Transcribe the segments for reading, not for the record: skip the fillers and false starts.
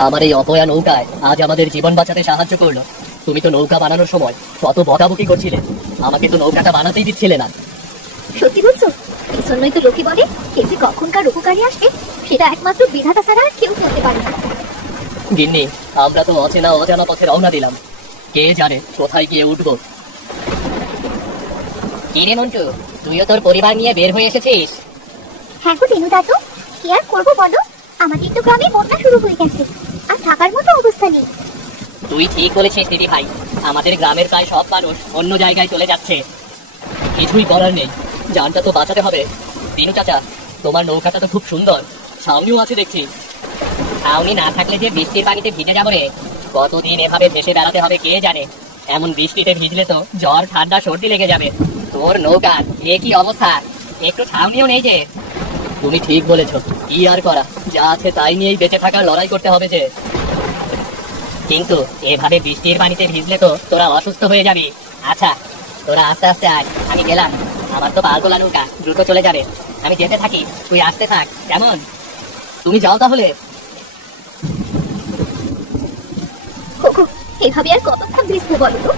আমার এই অপয়া নৌকায় আজ আমাদের জীবন বাঁচাতে সাহায্য করলো। তুমি তো নৌকা বানানোর সময় কত বকাবকি করছিলে, আমাকে তো নৌকাটা বানাতেই দিচ্ছিলে না। সত্যি বলছো? এই জন্যই তো লোকে বলে এসে কখনকার উপকারী আসবে সেটা একমাত্র বিধাতা ছাড়া আর কেউ করতে পারে না। গিন্নি, আমরা তো অজানা পথে রওনা দিলাম, কে জানে কোথায় গিয়ে উঠবো। কি রে মন্টু, তুইও তোর পরিবার নিয়ে বের হয়ে এসেছিস? হ্যাঁ গো দিনু দাদু, কি আর করবো বলো, আমাদের তো গ্রামে বন্যা শুরু হয়ে গেছে, আর থাকার মতো অবস্থা নেই। তুই ঠিক বলেছিস দিদি ভাই, আমাদের গ্রামের প্রায় সব মানুষ অন্য জায়গায় চলে যাচ্ছে। কিছুই করার নেই, জানটা তো বাঁচাতে হবে। দিনু চাচা, তোমার নৌকাটা তো খুব সুন্দর, ছাউনিও আছে দেখছি। ছাউনি না থাকলে যে বৃষ্টির পানিতে ভিজে যাবো রে, কতদিন এভাবে ভেসে বেড়াতে হবে কে জানে। এমন বৃষ্টিতে ভিজলে তো জ্বর ঠান্ডা সর্দি লেগে যাবে। তোর নৌকার এ কি অবস্থা, একটু ছাউনিও নেই যে। তুমি ঠিক বলেছো, কি আর করা, যা আছে তাই নিয়েই বেঁচে থাকার লড়াই করতে হবে যে। কিন্তু এভাবে বৃষ্টির পানিতে ভিজলে তো তোরা অসুস্থ হয়ে যাবি। আচ্ছা তোরা আস্তে আস্তে আয়, আমি গেলাম। আমার তো পালতোলা নৌকা, দ্রুত চলে যাবে। আমি যেতে থাকি, তুই আসতে থাক, কেমন? তুমি যাও তাহলে। এভাবে আর কতক্ষণ ভিজবো বলো তো?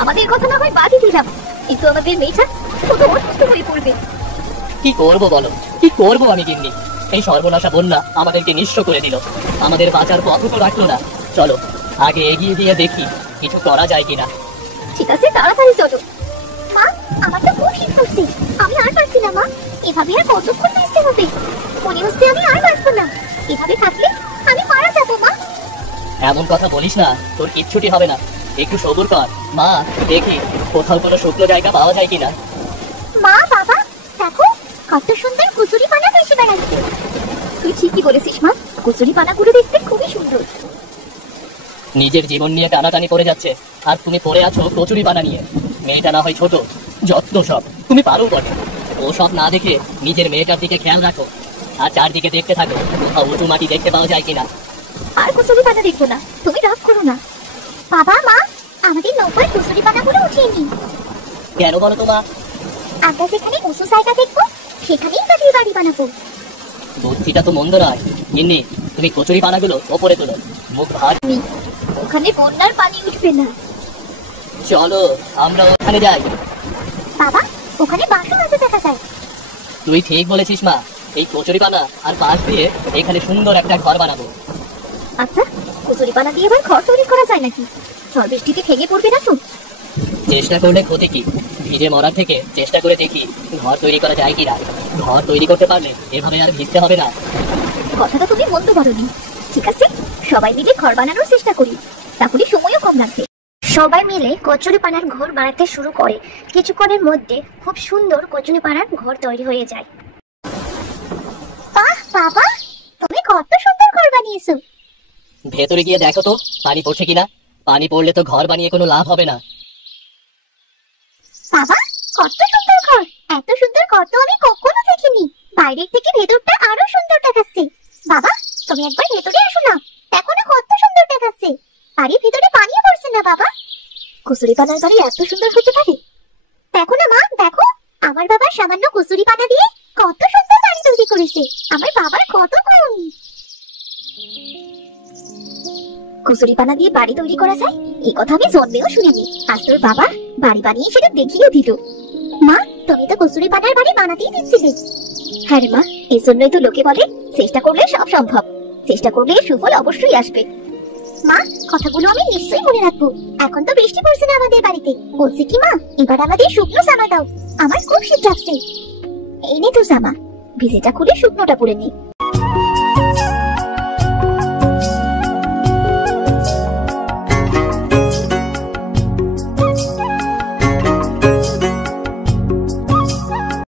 আমাদের কথা না হয় বাদই দিলাম, কিন্তু আমাদের মেয়েটা কত অসুস্থ হয়ে পড়বে। কি করবো বলো, কি করবো আমি গিন্নি? এই সর্বনাশা বন্যা আমাদেরকে নিঃস্ব করে দিল, আমাদের বাঁচার পথও রাখলো না। চলো আগে এগিয়ে দিয়ে দেখি কিছু করা যায় কিনা। ঠিক আছে, তাড়াতাড়ি চলো। মা, আমার তো খুব শীত করছে, আমি আর পারছি না মা, এভাবে আর কতক্ষণ ভিজতে হবে? মনে হচ্ছে আমি আর বাঁচবো না, এভাবে থাকলে আমি মারা যাবো মা। এমন কথা বলিস না, তোর কিচ্ছুটি হবে না, একটু সবুর কর। মা, দেখি কোথাও কোনো শুকনো জায়গা পাওয়া যায় কিনা। মা, বাবা, দেখো কত সুন্দর কচুরি পানা ভেসে বেড়াচ্ছে। তুই ঠিকই বলেছিস মা, কচুরি পানাগুলো দেখতে খুবই সুন্দর। নিজের জীবন নিয়ে টানাটানি পড়ে যাচ্ছে, আর তুমি পড়ে আছো কচুরি পানা নিয়ে। মেয়েটা না হয় ছোট, যত সব তুমি পারো বটে। ও সব না দেখে নিজের মেয়েটার দিকে খেয়াল রাখো, আর চারদিকে দেখতে থাকো কোথাও উঁচু মাটি দেখতে পাওয়া যায় কিনা। আর কচুরি পানা দেখবো না, তুমি রাগ করো না। বাবা, মা, আমাদের নৌকার কচুরি পানাগুলো উঠিয়ে নি। কেন বলো তো মা? আমরা যেখানে উঁচু জায়গা দেখবো সেখানেই কাঠের বাড়ি বানাবো। বুদ্ধিটা তো মন্দ নয় গিন্নি, তুমি কচুরি পানাগুলো ওপরে তোলো, মুখ ভার। ওখানে বন্যার পানি উঠবে না। চলো আমরা ওখানে যাই। বাবা, ওখানে বাসন আছে দেখা যায়। তুই ঠিক বলেছিস মা, এই কচুরি পানা আর পাশ দিয়ে এখানে সুন্দর একটা ঘর বানাবো। আচ্ছা, কচুরি পানা দিয়ে আবার ঘর তৈরি করা যায় নাকি? ঝড় বৃষ্টিতে ভেঙে পড়বে না তো? চেষ্টা করলে ক্ষতি কি, ভিজে মরার থেকে চেষ্টা করে দেখি ঘর তৈরি করা যায় কিনা। ঘর তৈরি করতে পারলে এভাবে আর ভিজতে হবে না। কথাটা তুমি মন্দ বলোনি। ঠিক আছে, সবাই মিলে ঘর বানানোর চেষ্টা করি, তাহলে সময়ও কম লাগবে। সবাই মিলে কচুরি পানার ঘর বানাতে শুরু করে। কিছুক্ষণের মধ্যে খুব সুন্দর কচুরি পানার ঘর তৈরি হয়ে যায়। বাহ বাবা, তুমি কত সুন্দর ঘর বানিয়েছো। ভেতরে গিয়ে দেখো তো পানি পড়ছে কিনা। পানি পড়লে তো ঘর বানিয়ে কোনো লাভ হবে না। বাবা, কত সুন্দর ঘর, এত সুন্দর ঘর তো আমি কখনো দেখিনি। বাইরের থেকে ভেতরটা আরো সুন্দর দেখাচ্ছে। বাবা, তুমি একবার ভেতরে আসো না, দেখো না কত সুন্দর দেখাচ্ছে। বাড়ির ভিতরে পানিও পড়ছে না। বাবা, কচুরি পানার বাড়ি এত সুন্দর হতে পারে? দেখো না মা, দেখো আমার বাবা সামান্য কচুরি পানা দিয়ে কত সুন্দর বাড়ি তৈরি করেছে। আমার বাবার কত গুণ। কচুরি পানা দিয়ে বাড়ি তৈরি করা যায়, এই কথা আমি জন্মেও শুনিনি। আজ তোর বাবা বাড়ি বানিয়ে সেটা দেখিয়েও দিল। মা, তুমি তো কচুরি পানার বাড়ি বানাতেই দিচ্ছিলে। হ্যাঁ রে মা, এই জন্যই তো লোকে বলে চেষ্টা করলে সব সম্ভব, চেষ্টা করলে সুফল অবশ্যই আসবে। মা, কথাগুলো আমি নিশ্চয়ই মনে রাখবো। এখন তো বৃষ্টি পড়ছে না আমাদের বাড়িতে, বলছি কি মা, এবার আমাদের শুকনো জামা দাও, আমার খুব শীত লাগছে। এই নে তো জামা, ভিজেটা খুলে শুকনোটা পরে নে।